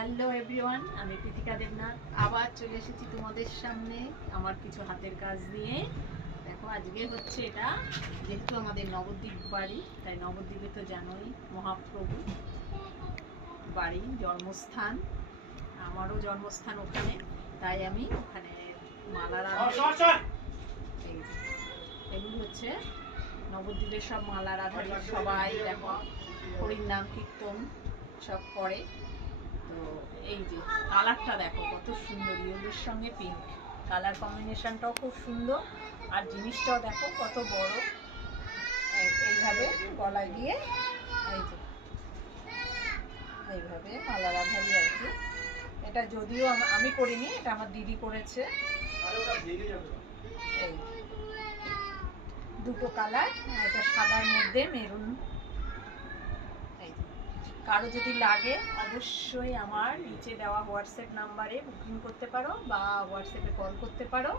Hello everyone, আমি প্রীতিকা দেবনাথ আবার চলে এসেছি তোমাদের সামনে আমার কিছু হাতের কাজ নিয়ে। দেখো আজকে হচ্ছে এটা, যেহেতু আমাদের নবদ্বীপ বাড়ি, তাই নবদ্বীপে তো জানোই মহাপ্রভু বাড়ি, জন্মস্থান, আমারও জন্মস্থান ওখানে, তাই আমি ওখানে মালারা এগুলি হচ্ছে নবদ্বীপের সব মালা রাধারী সবাই দেখো হরির নাম কীর্তন সব করে। তো এই যে কালারটা দেখো কত সুন্দর, ইয়েলোর সঙ্গে পিঙ্ক কালার কম্বিনেশনটাও খুব সুন্দর, আর জিনিসটাও দেখো কত বড়। এইভাবে গলায় দিয়ে এই যে এইভাবে মালা রাধারী আর কি। এটা যদিও আমি করিনি, এটা আমার দিদি করেছে। এই দুটো কালার, এটা সাদার মধ্যে মেরুন। কারো যদি লাগে অবশ্যই আমার নিচে দেওয়া হোয়াটসঅ্যাপ নাম্বারে বুকিং করতে পারো বা হোয়াটসঅ্যাপে কল করতে পারো।